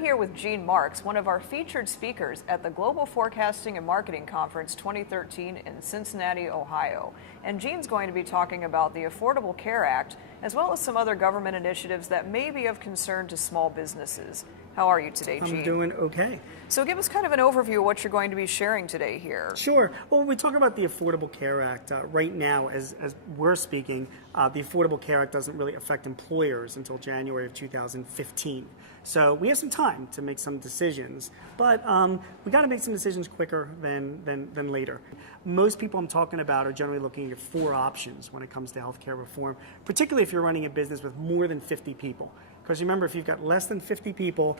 here with Gene Marks, one of our featured speakers at the Global Forecasting and Marketing Conference 2013 in Cincinnati, Ohio. And Gene's going to be talking about the Affordable Care Act, as well as some other government initiatives that may be of concern to small businesses. How are you today, Gene? I'm doing okay. So give us kind of an overview of what you're going to be sharing today here. Sure. Well, when we talk about the Affordable Care Act, right now, as we're speaking, the Affordable Care Act doesn't really affect employers until January of 2015. So we have some time to make some decisions, but we got to make some decisions quicker than later. Most people I'm talking about are generally looking at 4 options when it comes to healthcare reform, particularly if you're running a business with more than 50 people. Because remember, if you've got less than 50 people,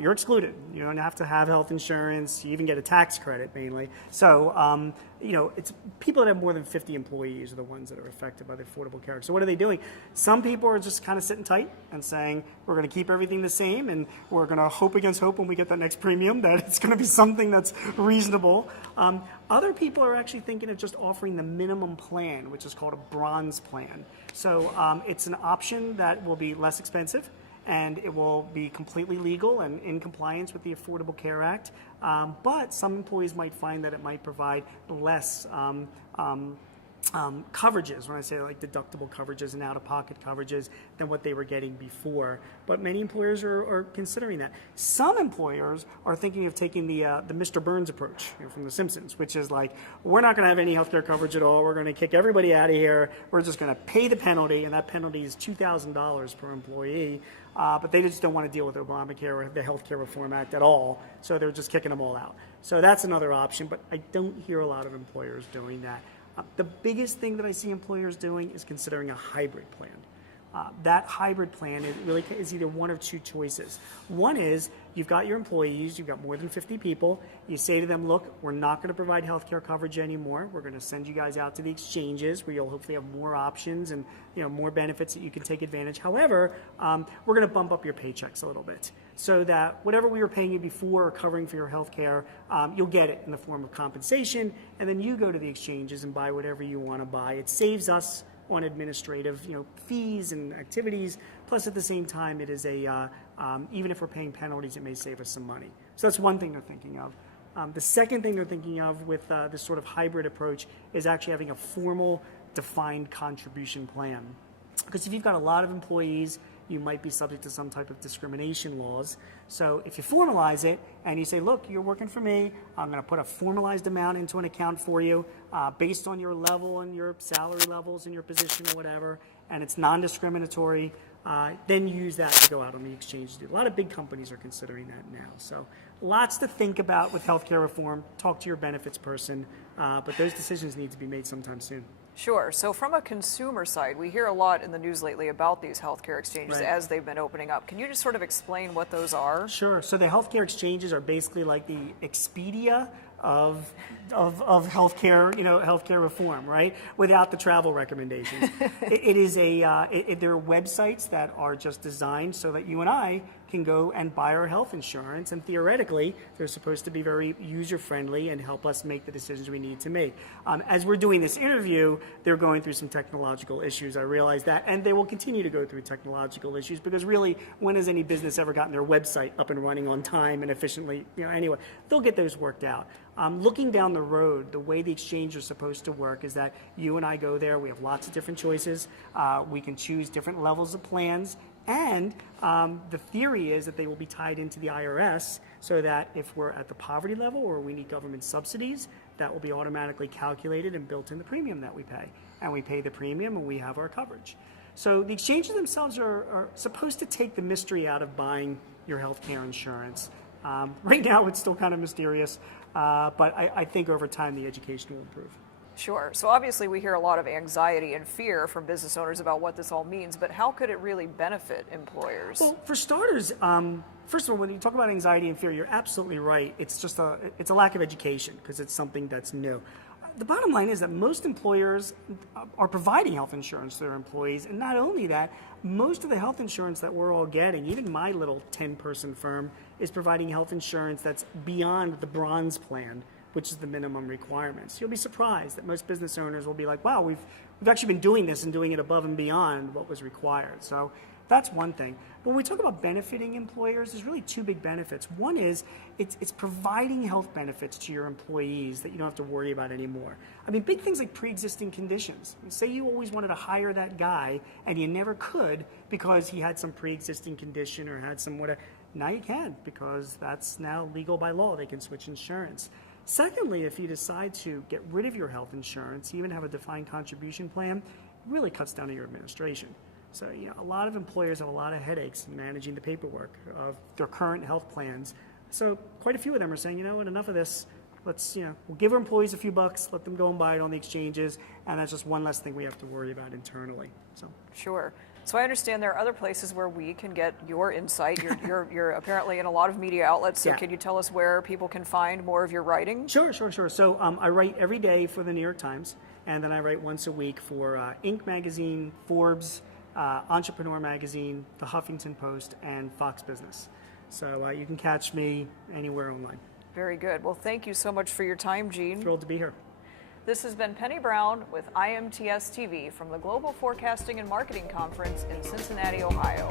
you're excluded. You don't have to have health insurance. You even get a tax credit, mainly. So, it's people that have more than 50 employees are the ones that are affected by the Affordable Care Act. So what are they doing? Some people are just kind of sitting tight and saying, we're going to keep everything the same, and we're going to hope against hope when we get that next premium that it's going to be something that's reasonable. Other people are actually thinking of just offering the minimum plan, which is called a bronze plan. So it's an option that will be less expensive, and it will be completely legal and in compliance with the Affordable Care Act. But some employees might find that it might provide less coverages, when I say like deductible coverages and out-of-pocket coverages, than what they were getting before. But many employers are considering that. Some employers are thinking of taking the Mr. Burns approach from The Simpsons, which is like, we're not going to have any health care coverage at all. We're going to kick everybody out of here. We're just going to pay the penalty, and that penalty is $2,000 per employee. But they just don't want to deal with Obamacare or the Health Care Reform Act at all, so they're just kicking them all out. So that's another option, but I don't hear a lot of employers doing that. The biggest thing that I see employers doing is considering a hybrid plan. That hybrid plan is either one of 2 choices. One is you've got your employees, you've got more than 50 people. You say to them, look, we're not going to provide health care coverage anymore. We're going to send you guys out to the exchanges where you'll hopefully have more options and more benefits that you can take advantage. However, we're going to bump up your paychecks a little bit so that whatever we were paying you before or covering for your health care, you'll get it in the form of compensation, and then you go to the exchanges and buy whatever you want to buy. It saves us on administrative, fees and activities. Plus, at the same time, it is even if we're paying penalties, it may save us some money. So that's one thing they're thinking of. The second thing they're thinking of with this sort of hybrid approach is actually having a formal, defined contribution plan. Because if you've got a lot of employees, you might be subject to some type of discrimination laws. So if you formalize it and you say, look, you're working for me, I'm going to put a formalized amount into an account for you based on your level and your salary levels and your position or whatever, and it's non-discriminatory, then use that to go out on the exchange. A lot of big companies are considering that now. So lots to think about with healthcare reform. Talk to your benefits person, but those decisions need to be made sometime soon. Sure. So from a consumer side, we hear a lot in the news lately about these healthcare exchanges as they've been opening up. Can you just sort of explain what those are? Sure. So the healthcare exchanges are basically like the Expedia of healthcare, healthcare reform, right? Without the travel recommendations. There are websites that are just designed so that you and I can go and buy our health insurance, and theoretically, they're supposed to be very user-friendly and help us make the decisions we need to make. As we're doing this interview, they're going through some technological issues. I realize that, and they will continue to go through technological issues because really, when has any business ever gotten their website up and running on time and efficiently? Anyway, they'll get those worked out. Looking down the road, the way the exchange is supposed to work is that you and I go there. We have lots of different choices. We can choose different levels of plans. And the theory is that they will be tied into the IRS so that if we're at the poverty level or we need government subsidies, that will be automatically calculated and built in the premium that we pay. And we pay the premium and we have our coverage. So the exchanges themselves are supposed to take the mystery out of buying your health care insurance. Right now it's still kind of mysterious, but I think over time the education will improve. Sure. So obviously we hear a lot of anxiety and fear from business owners about what this all means, but how could it really benefit employers? Well, for starters, first of all, when you talk about anxiety and fear, you're absolutely right. It's a lack of education because it's something that's new. The bottom line is that most employers are providing health insurance to their employees, and not only that, most of the health insurance that we're all getting, even my little 10-person firm, is providing health insurance that's beyond the bronze plan which is the minimum requirements. You'll be surprised that most business owners will be like, wow, we've actually been doing this and doing it above and beyond what was required. So that's one thing. But when we talk about benefiting employers, there's really two big benefits. One is it's providing health benefits to your employees that you don't have to worry about anymore. I mean, big things like pre-existing conditions. Say you always wanted to hire that guy and you never could because he had some pre-existing condition or had some whatever. Now you can, because that's now legal by law. They can switch insurance. Secondly, if you decide to get rid of your health insurance, even have a defined contribution plan, it really cuts down on your administration. So, a lot of employers have a lot of headaches in managing the paperwork of their current health plans. So quite a few of them are saying, enough of this. Let's, we'll give our employees a few bucks, let them go and buy it on the exchanges, and that's just one less thing we have to worry about internally. So. Sure. So I understand there are other places where we can get your insight. You're apparently in a lot of media outlets, so can you tell us where people can find more of your writing? Sure. So I write every day for the New York Times, and then I write once a week for Inc. magazine, Forbes, Entrepreneur magazine, the Huffington Post, and Fox Business. So you can catch me anywhere online. Very good. Well, thank you so much for your time, Gene. Thrilled to be here. This has been Penny Brown with IMTS TV from the Global Forecasting and Marketing Conference in Cincinnati, Ohio.